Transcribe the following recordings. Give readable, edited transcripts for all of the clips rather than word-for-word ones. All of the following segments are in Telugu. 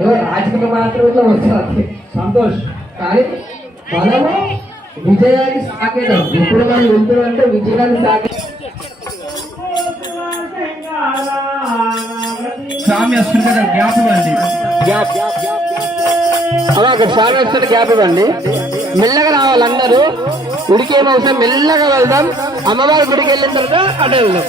ఏదో రాజకీయ మాత్రం ఇట్లా వస్తుంది సంతోష్. కానీ మనము విజయాన్ని సాగేదాం. ఇప్పుడు మనం వెళ్తున్నాం అంటే విజయాన్ని సాగే స్వామి వస్తుంది కదా, గ్యాప్ ఇవ్వండి. అక్కడ స్వామి వస్తుంది, గ్యాప్ ఇవ్వండి. మెల్లగా రావాలి అందరూ. గుడికి ఏమవుతాం, మెల్లగా వెళ్దాం. అమ్మవారి గుడికి వెళ్ళిన తర్వాత అటు వెళ్దాం.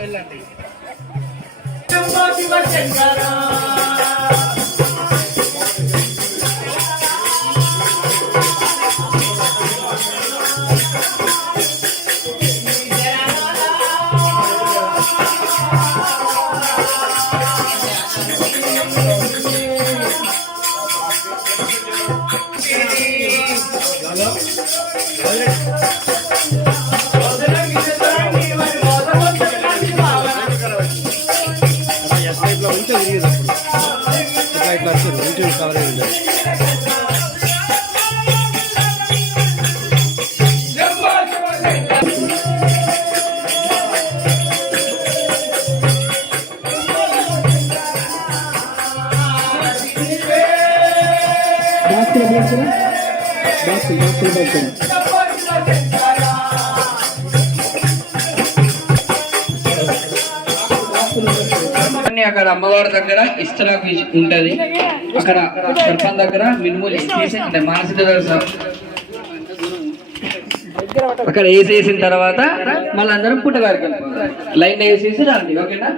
వెళ్ళండి. అక్కడ అమ్మవారి దగ్గర ఇస్తరాకు ఉంటది. అక్కడ సర్పం దగ్గర మినుములు వేసేసి అంటే మానసిక అక్కడ వేసేసిన తర్వాత మళ్ళీ అందరం పుట్టగారికి లైన్ వేసేసి రండి. ఓకేనా?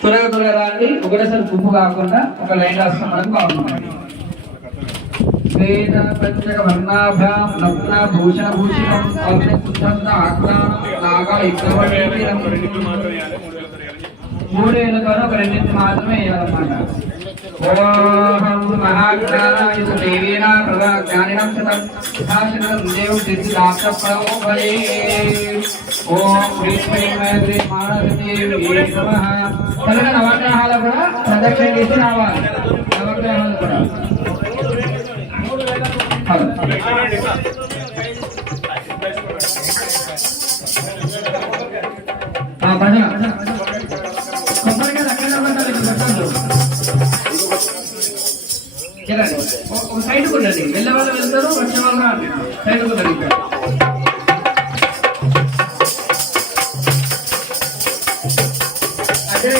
త్వరగా త్వరగా రండి. ఒకటేసారి గుంపు కాకుండా ఒక లైన్ రాస్తాం. మనం బాగుంటుంది. వేద పంచక వర్ణాభ్యాం రత్న భూషణ భూషితం మూడేళ్ళ ద్వారా ఒక రెండింటి మాత్రమే వేయాలన్నమాట. ఓం మహాజ్ఞానాయ దేవేన ప్రదా జ్ఞానినం శతం భాషణం దేవ సిద్ధి దాసప్రభవే. ఓం శ్రీ మానదేవి నమః. కనుక నవగ్రహాలు కూడా ప్రదక్షిణ చేసి రావాలి. నవగ్రహాలు కూడా ఒక సైడ్ ఉండండి. వెళ్ళే వాళ్ళు వెళ్తారు, వచ్చే వాళ్ళు సైడ్ ఉండండి. అదే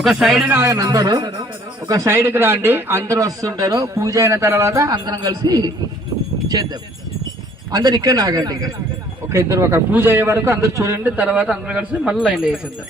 ఒక సైడ్ అందరూ ఒక సైడ్ కి రండి. అందరూ వస్తుంటారు. పూజ అయిన తర్వాత అందరం కలిసి చేద్దాం. అందరు ఇక్కడ ఆగండి. ఒక ఇద్దరు ఒక పూజ అయ్యే వరకు అందరు చూడండి. తర్వాత అందరూ కలిసి మళ్ళీ లైన్ వేసేద్దాం.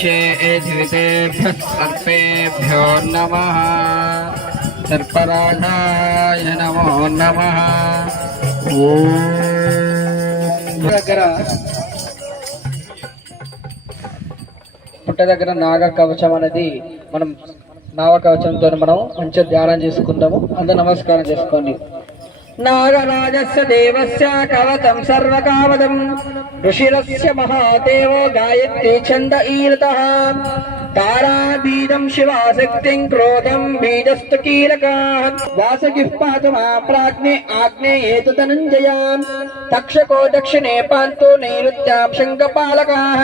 धितेभ्यः सर्पेभ्यो नमः सर्पराजाय नमो नमः ओम పుట్ట దగ్గర నాగ కవచం అనేది మనం నాగ కవచంతో మనం మంచిగా ధ్యానం చేసుకుందాము. అందరూ నమస్కారం చేసుకోండి. నాగరాజస్య దేవస్య కవచం సర్వకావదం ఋషిరస్య మహాదేవో గాయత్రీ ఛంద ఈరతః తారా బీజం శివాశక్తిం క్రోధం బీజస్తు కీలకాః వాసగిః పాతు ప్రాజ్ఞే ఆగ్నేయేతు ధనంజయాన్ తక్షకో దక్షిణే పాంతో నైరుత్యాం శంఖపాలకాః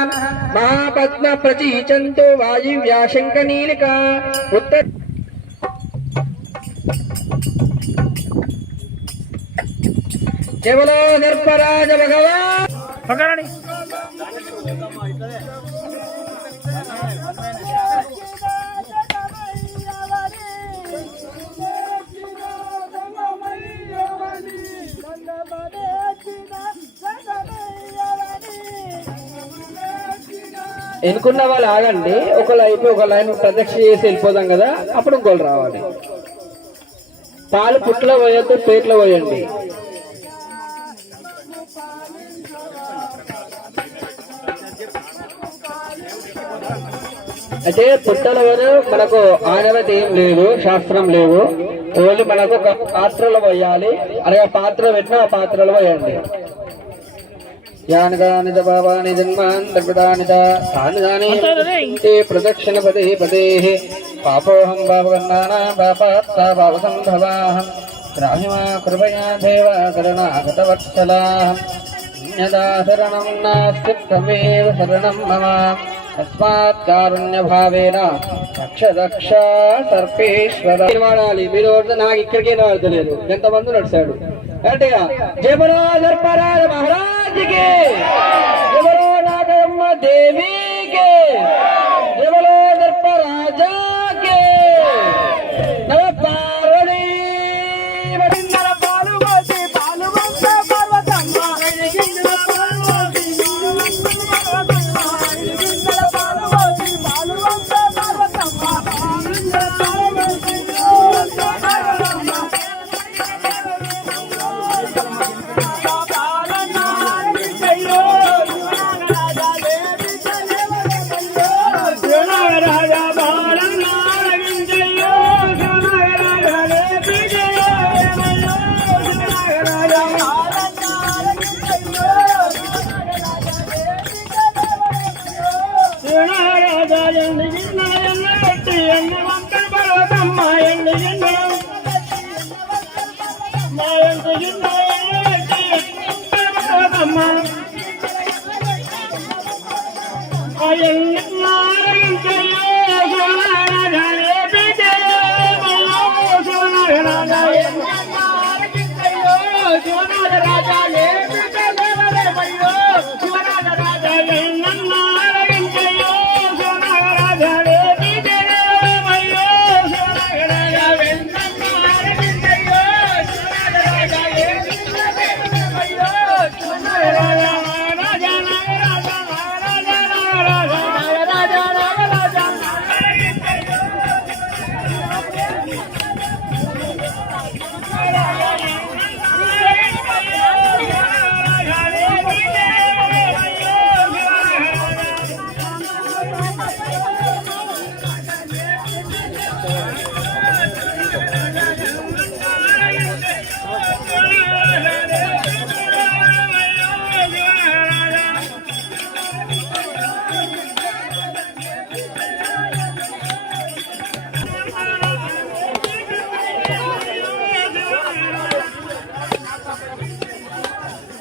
మహాపద్మ ప్రచీచంతో వాయువ్యా శంఖనీలికా ఉత్తర కేవలో సర్పరాజ భగవాన్ పకడని ఎన్నుకున్న వాళ్ళు ఆగండి. ఒకళ్ళు అయిపోయి ఒక లైన్ ప్రదక్షిణ చేసి వెళ్ళిపోదాం కదా, అప్పుడు ఇంకోళ్ళు రావాలి. పాలు పుట్లో పోయొద్దు, పేట్లో పోయండి. అయితే పుట్టల వరకు మనకు ఆనవతి ఏం లేదు, శాస్త్రం లేదు. ఓన్లీ మనకు ఒక పాత్రలో పోయాలి. అలాగే పాత్ర పెట్టిన ఆ పాత్రలో పోయండి. యానిదానిద భావాని జన్మాంతర్గతానిద తాని ప్రదక్షిణ పదే పదే పాపోహం భావగన్నానా పాపాత్తా భావసంభవాహం గ్రాహిమా కృపయా దేవ కరుణాగతవత్సలాహం యదా శరణం నాస్తి త్వమేవ శరణం మమ తస్మాత్ కారుణ్య భావేన రక్ష రక్ష సర్పేశ్వర. వాడాలి. మీరు నాకు ఇక్కడికే రాడలేదు, ఎంతమంది నడిచాడు అంటే జయబలో సర్పరాజ మహారాజుకి, జయబలో నాగమ్మ దేవికి, జయబలో సర్పరాజాకి నమ పార్వతీ. Nara,